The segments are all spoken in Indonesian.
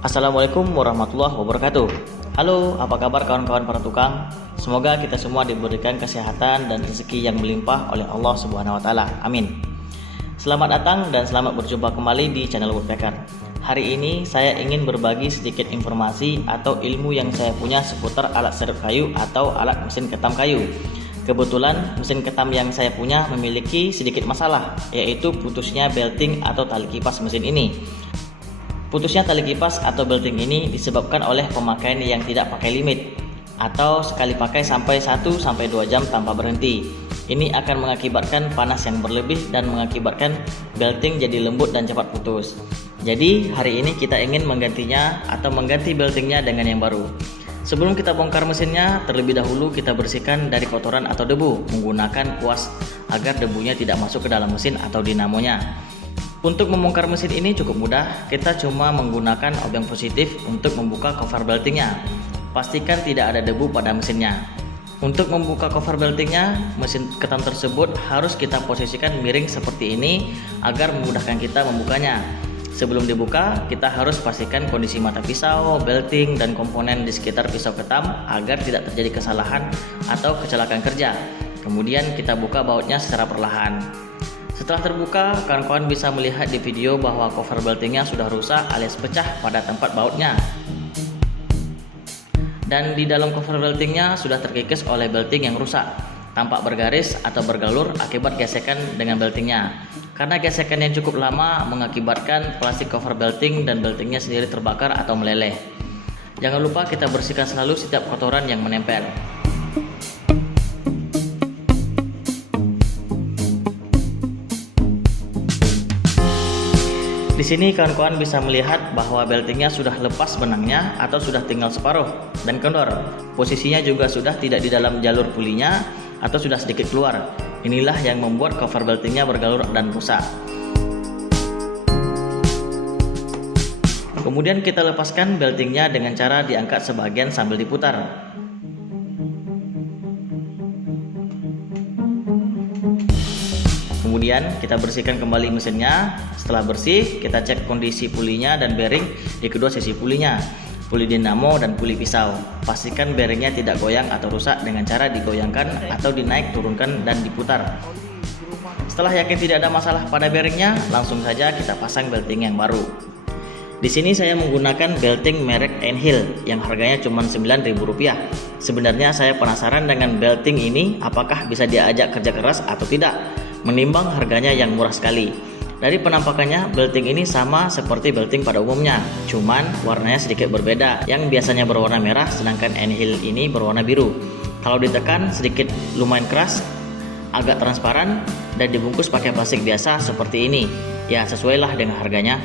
Assalamualaikum warahmatullahi wabarakatuh. Halo, apa kabar kawan-kawan para tukang? Semoga kita semua diberikan kesehatan dan rezeki yang melimpah oleh Allah Subhanahu wa taala. Amin. Selamat datang dan selamat berjumpa kembali di channel Woodpecker. Hari ini saya ingin berbagi sedikit informasi atau ilmu yang saya punya seputar alat serut kayu atau alat mesin ketam kayu. Kebetulan mesin ketam yang saya punya memiliki sedikit masalah, yaitu putusnya belting atau tali kipas mesin ini. Putusnya tali kipas atau belting ini disebabkan oleh pemakaian yang tidak pakai limit atau sekali pakai sampai 1-2 jam tanpa berhenti. Ini akan mengakibatkan panas yang berlebih dan mengakibatkan belting jadi lembut dan cepat putus. Jadi hari ini kita ingin menggantinya atau mengganti beltingnya dengan yang baru. Sebelum kita bongkar mesinnya, terlebih dahulu kita bersihkan dari kotoran atau debu menggunakan kuas agar debunya tidak masuk ke dalam mesin atau dinamonya. Untuk membongkar mesin ini cukup mudah, kita cuma menggunakan obeng positif untuk membuka cover beltingnya. Pastikan tidak ada debu pada mesinnya. Untuk membuka cover beltingnya, mesin ketam tersebut harus kita posisikan miring seperti ini agar memudahkan kita membukanya. Sebelum dibuka, kita harus pastikan kondisi mata pisau, belting, dan komponen di sekitar pisau ketam agar tidak terjadi kesalahan atau kecelakaan kerja. Kemudian kita buka bautnya secara perlahan. Setelah terbuka, kawan-kawan bisa melihat di video bahwa cover beltingnya sudah rusak alias pecah pada tempat bautnya. Dan di dalam cover beltingnya sudah terkikis oleh belting yang rusak, tampak bergaris atau bergalur akibat gesekan dengan beltingnya. Karena gesekan yang cukup lama mengakibatkan plastik cover belting dan beltingnya sendiri terbakar atau meleleh. Jangan lupa kita bersihkan selalu setiap kotoran yang menempel. Di sini kawan-kawan bisa melihat bahwa beltingnya sudah lepas benangnya atau sudah tinggal separuh dan kendor. Posisinya juga sudah tidak di dalam jalur pulinya atau sudah sedikit keluar. Inilah yang membuat cover beltingnya bergalur dan rusak. Kemudian kita lepaskan beltingnya dengan cara diangkat sebagian sambil diputar. Kemudian kita bersihkan kembali mesinnya. Setelah bersih, kita cek kondisi pulinya dan bearing di kedua sisi pulinya, puli dinamo dan puli pisau. Pastikan bearingnya tidak goyang atau rusak dengan cara digoyangkan atau dinaik turunkan dan diputar. Setelah yakin tidak ada masalah pada bearingnya, langsung saja kita pasang belting yang baru. Di sini saya menggunakan belting merek Enhil yang harganya cuma Rp9.000. Sebenarnya saya penasaran dengan belting ini apakah bisa diajak kerja keras atau tidak, menimbang harganya yang murah sekali. Dari penampakannya, belting ini sama seperti belting pada umumnya, cuman warnanya sedikit berbeda, yang biasanya berwarna merah sedangkan Enhil ini berwarna biru. Kalau ditekan sedikit lumayan keras, agak transparan, dan dibungkus pakai plastik biasa seperti ini. Ya sesuailah dengan harganya.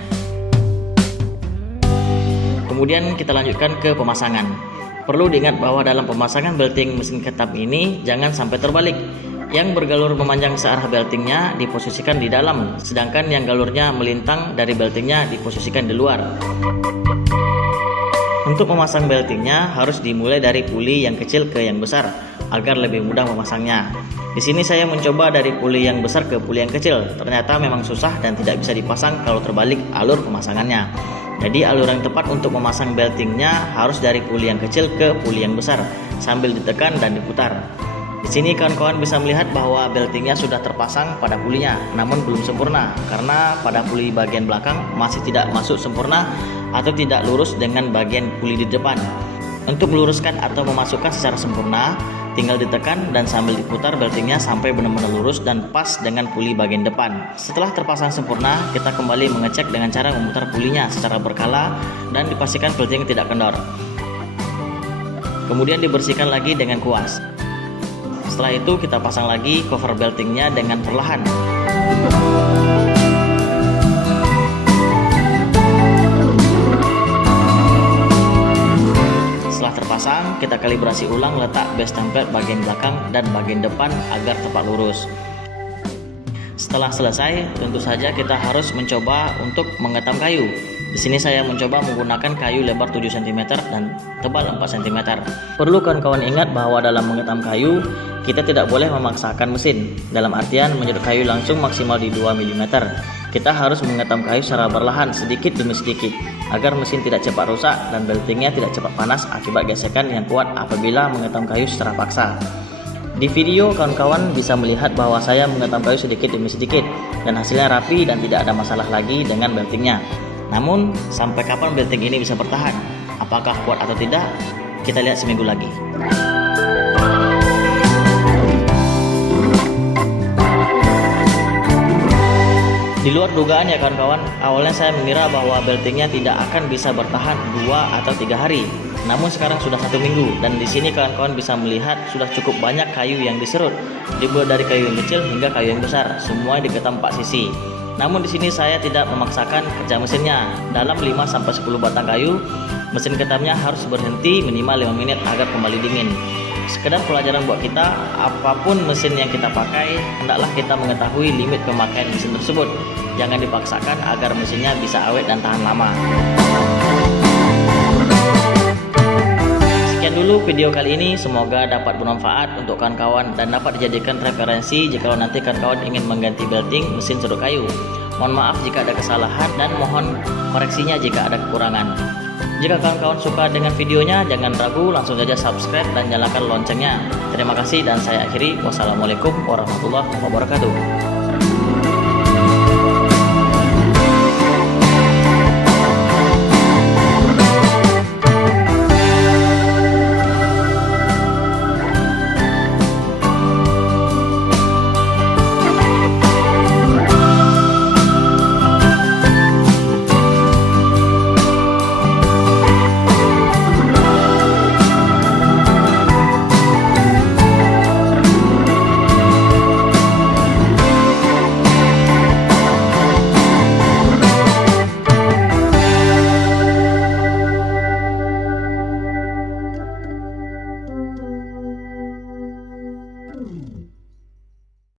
Kemudian kita lanjutkan ke pemasangan. Perlu diingat bahwa dalam pemasangan belting mesin ketam ini jangan sampai terbalik. Yang bergalur memanjang searah beltingnya diposisikan di dalam, sedangkan yang galurnya melintang dari beltingnya diposisikan di luar. Untuk memasang beltingnya harus dimulai dari puli yang kecil ke yang besar agar lebih mudah memasangnya. Di sini saya mencoba dari puli yang besar ke puli yang kecil. Ternyata memang susah dan tidak bisa dipasang kalau terbalik alur pemasangannya. Jadi alur yang tepat untuk memasang beltingnya harus dari puli yang kecil ke puli yang besar sambil ditekan dan diputar. Di sini kawan-kawan bisa melihat bahwa beltingnya sudah terpasang pada pulinya, namun belum sempurna karena pada puli bagian belakang masih tidak masuk sempurna atau tidak lurus dengan bagian puli di depan. Untuk meluruskan atau memasukkan secara sempurna, tinggal ditekan dan sambil diputar beltingnya sampai benar-benar lurus dan pas dengan puli bagian depan. Setelah terpasang sempurna, kita kembali mengecek dengan cara memutar pulinya secara berkala dan dipastikan belting tidak kendor. Kemudian dibersihkan lagi dengan kuas. Setelah itu kita pasang lagi cover beltingnya dengan perlahan. Setelah terpasang, kita kalibrasi ulang letak base template bagian belakang dan bagian depan agar tepat lurus. Setelah selesai, tentu saja kita harus mencoba untuk mengetam kayu. Di sini saya mencoba menggunakan kayu lebar 7 cm dan tebal 4 cm. Perlu kawan-kawan ingat bahwa dalam mengetam kayu, kita tidak boleh memaksakan mesin. Dalam artian menyedot kayu langsung maksimal di 2 mm. kita harus mengetam kayu secara perlahan sedikit demi sedikit agar mesin tidak cepat rusak dan beltingnya tidak cepat panas akibat gesekan yang kuat apabila mengetam kayu secara paksa. Di video kawan-kawan bisa melihat bahwa saya mengetam kayu sedikit demi sedikit dan hasilnya rapi dan tidak ada masalah lagi dengan beltingnya. Namun sampai kapan belting ini bisa bertahan? Apakah kuat atau tidak? Kita lihat seminggu lagi. Di luar dugaan ya kawan-kawan, awalnya saya mengira bahwa beltingnya tidak akan bisa bertahan 2 atau 3 hari. Namun sekarang sudah 1 minggu dan di sini kawan-kawan bisa melihat sudah cukup banyak kayu yang diserut. Dibuat dari kayu yang kecil hingga kayu yang besar, semua diketam 4 sisi. Namun di sini saya tidak memaksakan kerja mesinnya. Dalam 5 sampai 10 batang kayu, mesin ketamnya harus berhenti minimal 5 menit agar kembali dingin. Sekedar pelajaran buat kita, apapun mesin yang kita pakai, hendaklah kita mengetahui limit pemakaian mesin tersebut. Jangan dipaksakan agar mesinnya bisa awet dan tahan lama. Sekian dulu video kali ini, semoga dapat bermanfaat untuk kawan-kawan dan dapat dijadikan referensi jika nanti kawan-kawan ingin mengganti belting mesin serut kayu. Mohon maaf jika ada kesalahan dan mohon koreksinya jika ada kekurangan. Jika kawan-kawan suka dengan videonya, jangan ragu langsung saja subscribe dan nyalakan loncengnya. Terima kasih dan saya akhiri. Wassalamualaikum warahmatullahi wabarakatuh.